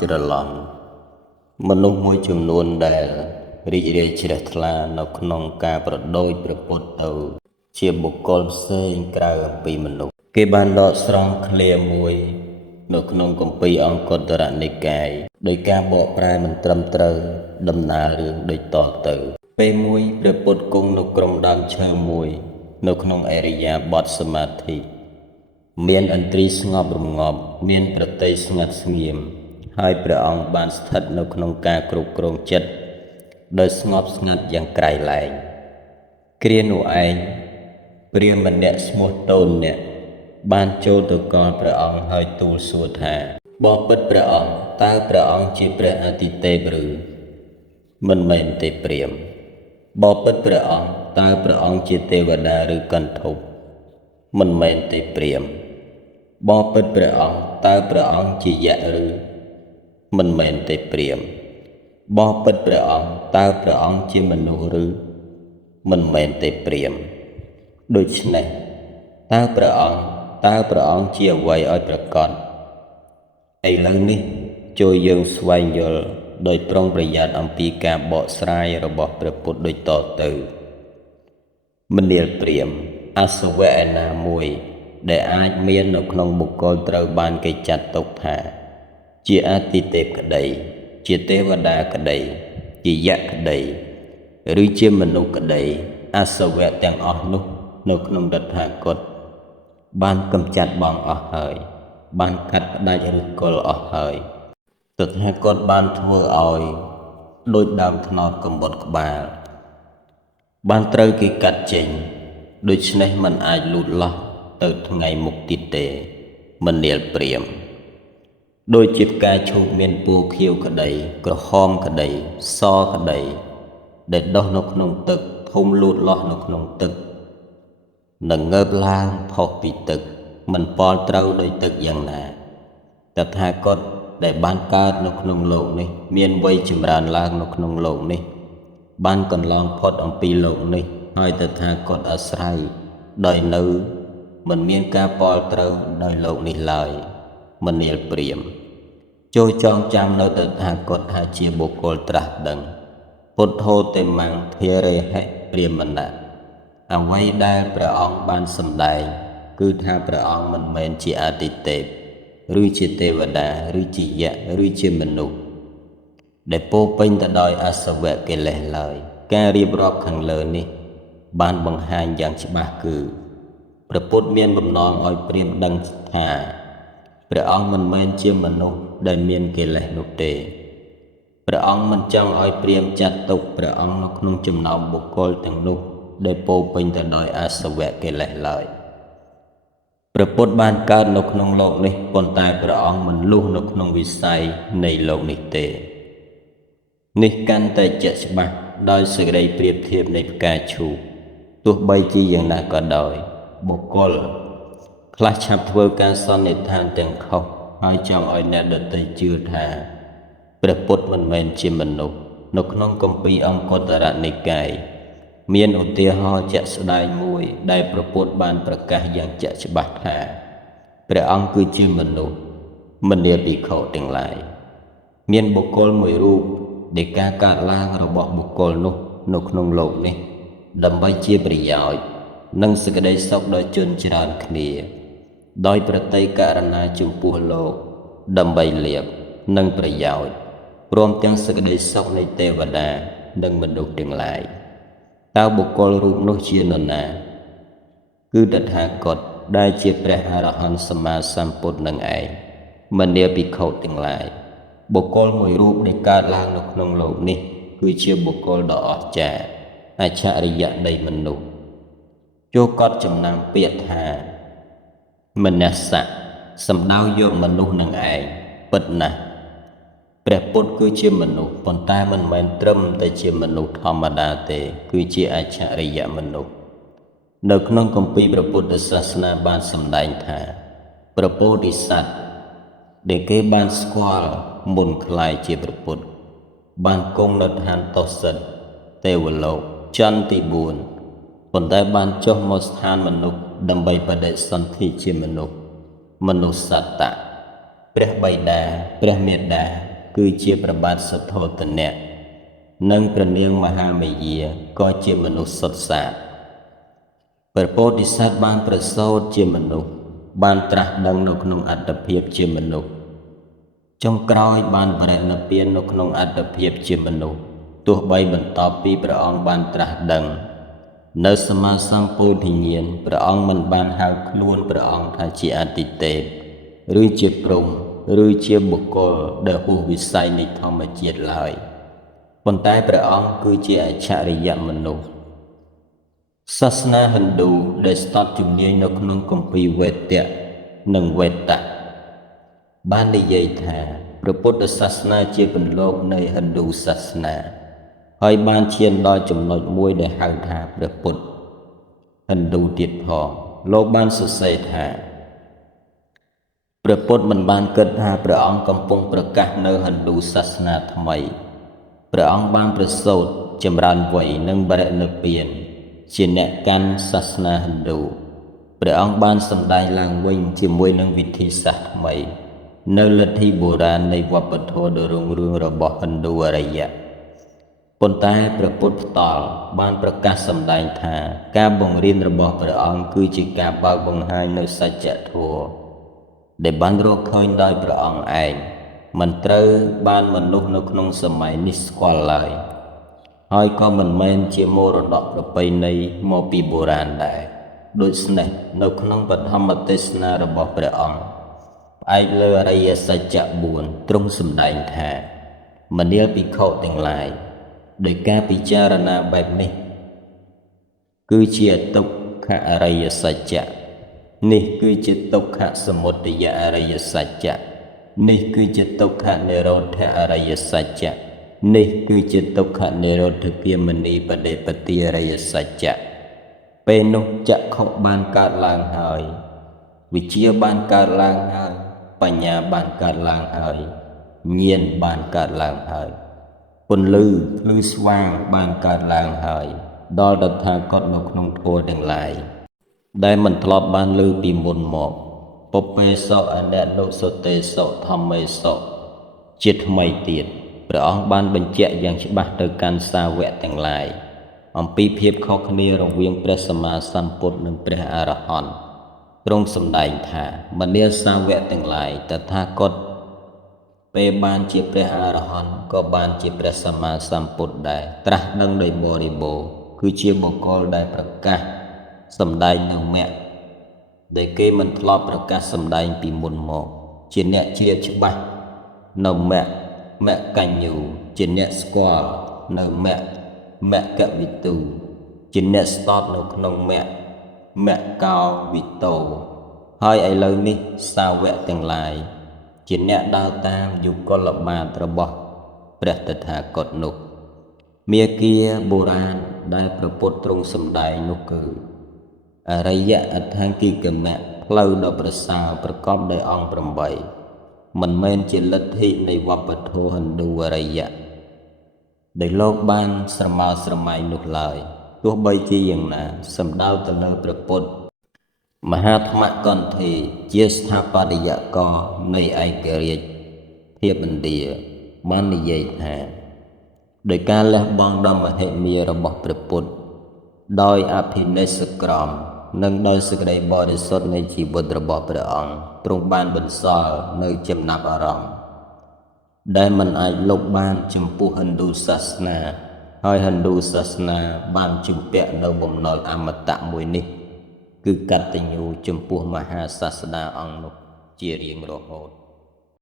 ច្រឡំមនុស្សមួយចំនួនដែលរីករាយជ្រះថ្លានៅក្នុងការប្រដូចព្រះពុទ្ធទៅជាបុគ្គលផ្សេងក្រៅអំពីមនុស្សគេបានដកស្រង់ឃ្លាមួយនៅក្នុងគម្ពីរអង្គតរនិកាយដោយការបកប្រែមិនត្រឹមត្រូវដំណើររឿងដូចតទៅពេលមួយព្រះពុទ្ធគង់នៅក្រោមដើមឈើមួយនៅក្នុងអរិយាបថសមាធិមានឥន្ទ្រីស្ងប់រងាប់មានប្រតិស្ងាត់ស្ងៀមហើយព្រះអង្គបានស្ថិតនៅក្នុងការគ្រប់គ្រងចិត្តដោយស្ងប់ស្ងាត់យ៉ាងក្រៃលែងគ្រានោះឯងព្រាហ្មណ៍ម្នាក់ឈ្មោះតូនអ្នកបានចូលទៅកល់ព្រះអង្គហើយទូលសួរថាបបិទ្ធព្រះអង្គតើព្រះអង្គជាព្រះអាទិទេពឬមិនមែនទេព្រាហ្មណ៍បបិទ្ធព្រះអង្គតើព្រះអង្គជាទេវតាឬកន្ធពមិនមែនទេព្រាហ្មណ៍បបិទ្ធព្រះអង្គតើព្រះអង្គជាយក្សឬមិនមែនទេព្រាហ្មណ៍បបិទ្ធព្រះអង្គតើព្រះអង្គជាមនុស្សឬមិនមែនទេព្រាហ្មណ៍ដូច្នេះតើព្រះអង្គជាអ្វីឲ្យប្រកបឥឡូវនេះចូលយើងស្វែងយល់ដោយប្រុងប្រយ័ត្នអំពីការបកស្រាយរបស់ព្រះពុទ្ធដូចតទៅមនាលព្រាហ្មណ៍អសវៈឯណាមួយដែលអាចមាននៅក្នុងបុគ្គលត្រូវបានគេចាត់ទុកថាជាអាទិទេពក្តីជាទេវតាក្តីជាយក្សក្តីឬជាមនុស្សក្តីអសវៈទាំងអស់នោះនៅក្នុងតថាគតបានកម្ចាត់បងអស់ហើយបានកាត់ផ្ដាច់ឫសគល់អស់ហើយតថាគតបានធ្វើឲ្យដូចដើមត្នោតកំបុតក្បាលបានត្រូវគេកាត់ចេញដូច្នេះมันអាចលូតលាស់ទៅថ្ងៃមុខទៀតទេមនាលព្រាហ្មណ៍ដូចជាផ្កាឈូកមានពណ៌ខៀវក្តីក្រហមក្តីសក្តីដែលដុះនៅក្នុងទឹកធំលូតលាស់នៅក្នុងទឹកនឹងងើបឡើងផុសពីទឹកមិនប៉ល់ត្រូវដោយទឹកយ៉ាងណាតថាគតដែលបានកើតនៅក្នុងโลกនេះមានវ័យចម្រើនឡើងនៅក្នុងโลกនេះបានកន្លងផុតអំពីโลกនេះហើយតថាគតអាស្រ័យដោយនៅមិនមានការប៉ល់ត្រូវដោយโลกនេះឡើយមនាលព្រាហ្មណ៍ចូលចងចាំនៅតថាគតថាជាបុគ្គលត្រាស់ដឹងពុទ្ធោទេមੰធារេហិព្រាហ្មណៈអ្វីដែលព្រះអង្គបានសម្ដែងគឺថាព្រះអង្គមិនមែនជាអាទិទេពឬជាទេវតាឬជាយក្សឬជាមនុស្សដែលពោពេញទៅដោយអសវៈកិលេសឡើយការរៀបរាប់ខាងលើនេះបានបង្ហាញយ៉ាងច្បាស់គឺព្រះពុទ្ធមានបំណងឲ្យព្រាហ្មណ៍ដឹងថាព្រះអង្គមិនមែនជាមនុស្សដែលមានកិលេសនោះទេព្រះអង្គមិនចង់ឲ្យព្រាហ្មណ៍ចាត់ទុកព្រះអង្គនៅក្នុងចំណោមបុគ្គលទាំងនោះដែលពោពេញទៅដោយអសវៈកិលេសឡើយព្រះពុទ្ធបានកើតនៅក្នុងโลกនេះប៉ុន្តែព្រះអង្គមិនលុះនៅក្នុងវិស័យនៃโลกនេះទេនេះកាន់តែជាក់ច្បាស់ដោយសេចក្តីប្រៀបធៀបនៃផ្កាឈូកទោះបីជាយ៉ាងណាក៏ដោយបុគ្គលខ្លះឆាប់ធ្វើការសន្និដ្ឋានទាំងខុសហើយចង់ឲ្យអ្នកដទៃជឿថាព្រះពុទ្ធមិនមែនជាមនុស្សនៅក្នុងគម្ពីរអង្គតរនិកាយមានឧទាហរណ៍ជាក់ស្ដែងមួយដែលព្រះពុទ្ធបានប្រកាសយ៉ាងជាក់ច្បាស់ថាព្រះអង្គគឺជាមនុស្សមនាភិក្ខុទាំងឡាយមានបុគ្គលមួយរូបដែលការកើតឡើងរបស់បុគ្គលនោះនៅក្នុងโลกនេះដើម្បីជាប្រយោជន៍និងសេចក្តីសុខដល់ជនច្រើនគ្នាដោយប្រតិករណាចំពោះលោកដើម្បីលាភនិងប្រយោជន៍ព្រមទាំងសេចក្តីសុខនៃទេវតានិងមនុស្សទាំងឡាយតើបុគ្គលរូបនោះជានរណាគឺតថាគតដែលជាព្រះអរហន្តសម្មាសម្ពុទ្ធនឹងឯងមនាភិក្ខុទាំងឡាយបុគ្គលមួយរូបដែលកើតឡើងនៅក្នុងโลกនេះគឺជាបុគ្គលដ៏អស្ចារ្យអច្ឆរិយៈនៃមនុស្សចូលកត់ចំណាំពាក្យថាមនស្សៈសំដៅយកមនុស្សនឹងឯងពិតណាស់ព្រះពុទ្ធគឺជាមនុស្សប៉ុន្តែមិនមែនត្រឹមតែជាមនុស្សធម្មតាទេគឺជាអច្ឆរិយៈមនុស្សនៅក្នុងគម្ពីរព្រះពុទ្ធសាសនាបានសម្ដែងថាព្រះពោធិសត្វដែលគេបានស្គាល់មុនក្លាយជាព្រះពុទ្ធបានគង់នៅឋានតុសិតទេវលោកចន្ទទី4ប៉ុន្តែបានចុះមកស្ថានមនុស្សដើម្បីបដិសន្ធិជាមនុស្សសត្តៈព ព្រះបិតាព្រះមេតាគឺជាព្រះបាទសទ្ធោទនៈនិងព្រះនាងមហាមាយាក៏ជាមនុស្សសុទ្ធសាធព្រះពោធិសត្វបានប្រសូតជាមនុស្សបានត្រាស់ដឹងនៅក្នុងអត្តភាពជាមនុស្សចុងក្រោយបានបរិនិព្វាននៅក្នុងអត្តភាពជាមនុស្សទោះបីបន្ទាប់ពីព្រះអង្គបានត្រាស់ដឹងនៅសម្មាសម្ពុទ្ធញ្ញាណព្រះអង្គមិនបានហៅខ្លួនព្រះអង្គថាជាអតិទេពឬជាព្រហ្មឬជាបុគ្គលដែលហួសវិស័យនៃធម្មជាតិឡើយប៉ុន្តែព្រះអង្គគឺជាអច្ឆរិយមនុស្សសាសនាហិណ្ឌូដែលស្ទាត់ជំនាញនៅក្នុងគម្ពីរវេទៈនិងវេតៈបាននិយាយថាព្រះពុទ្ធសាសនាជាពន្លកនៃហិណ្ឌូសាសនាហើយបានឈានដល់ចំណុចមួយដែលហៅថាព្រះពុទ្ធហិណ្ឌូទៀតផងលោកបានសរសេរថាព្រះពុទ្ធមិនបានគិតថាព្រះអង្គកំពុងប្រកាសនៅហិណ្ឌូសាសនាថ្មីព្រះអង្គបានប្រសូតចម្រើនវ័យនិងបរិនិព្វានជាអ្នកកាន់សាសនាហិណ្ឌូព្រះអង្គបានសម្ដែងឡើងវិញជាមួយនឹងវិធីសាស្ត្រថ្មីនៅលទ្ធិបុរាណនៃវប្បធម៌ដ៏រុងរឿងរបស់ហិណ្ឌូអារ្យប៉ុន្តែព្រះពុទ្ធផ្ទាល់បានប្រកាសសម្ដែងថាការបង្រៀនរបស់ព្រះអង្គគឺជាការបើកបង្ហាញនូវសច្ចធម៌ដែលបានរកឃើញដោយព្រះអង្គឯងមិនត្រូវបានមនុស្សនៅក្នុងសម័យនេះស្គាល់ឡើយហើយក៏មិនមែនជាមរតកប្រពៃណីមកពីបុរាណដែរដូច្នេះនៅក្នុងបឋមទេសនារបស់ព្រះអង្គផ្អែកលើអរិយសច្ចៈ4ទ្រង់សម្ដែងថាមនាលភិក្ខុទាំងឡាយដោយការពិចារណាបែបនេះគឺជាទុក្ខអរិយសច្ចៈនេះគឺជាទុក្ខសមុទយអរិយសច្ចៈនេះគឺជាទុក្ខនិរោធអរិយសច្ចៈនេះគឺជាទុក្ខនិរោធគាមនីបដិបទាអរិយសច្ចៈពេលនោះចក្ខុបានកើតឡើងហើយវិជ្ជាបានកើតឡើងហើយបញ្ញាបានកើតឡើងហើយញាណបានកើតឡើងហើយពន្លឺភ្លឺស្វាងបានកើតឡើងហើយដល់តថាគតនៅក្នុងធម៌ទាំងឡាយដែលមិនធ្លាប់បានឮពីមុនមកពុពេសោអននុសទេសោធម្មេសោជាថ្មីទៀតព្រះអង្គបានបញ្ជាក់យ៉ាងច្បាស់ទៅកាន់សាវកទាំងឡាយអំពីភាពខុសគ្នារវាងព្រះសម្មាសម្ពុទ្ធនិងព្រះអរហន្តទ្រង់សម្ដែងថាមនាលសាវកទាំងឡាយតថាគតពេលបានជាព្រះអរហន្តក៏បានជាព្រះសម្មាសម្ពុទ្ធដែរត្រាស់ដឹងដោយបរិបូរណ៍គឺជាបុគ្គលដែលប្រកាសសម្ដែងនៅមគ្គដែលគេមិនធ្លាប់ប្រកាសសម្ដែងពីមុនមកជាអ្នកជ្រាបច្បាស់នៅមគ្គកញ្ញូជាអ្នកស្គាល់នៅមគ្គវិទូជាអ្នកស្ទាត់នៅក្នុងមគ្គកោវិតោហើយឥឡូវនេះសាវកទាំងឡាយជាអ្នកដើរតាមយុគលបាតរបស់ព្រះតថាគតនោះមាគ៌ាបុរាណដែលព្រះពុទ្ធទ្រង់សម្ដែងនោះគឺអរិយអដ្ឋង្គិកមៈផ្លូវដ៏ប្រសើរប្រកបដោយអង្គ8មិនមែនជាលទ្ធិនៃវប្បធម៌ហិណ្ឌូអារ្យដែលលោកបានស្រមើស្រមៃនោះឡើយទោះបីជាយ៉ាងណាសំដៅទៅលើព្រះពុទ្ធមហាធម្មកន្ធិជាស្ថាបត្យករនៃឯករាជ្យភាពឥណ្ឌាបាននិយាយថាដោយការលះបង់ដ៏មហិមារបស់ព្រះពុទ្ធដោយអភិនិស្សក្រមនិងដោយសេចក្តីបរិសុទ្ធនៃជីវិតរបស់ព្រះអង្គទ្រង់បានបន្សល់នៅចំណាប់អារម្មណ៍ដែលមិនអាចលុបបានចំពោះហិណ្ឌូសាសនាហើយហិណ្ឌូសាសនាបានជំពាក់នៅបំណុលអមតៈមួយនេះគឺកតញ្ញូចំពោះមហាសាស្តាអង្គនោះជារៀងរហូត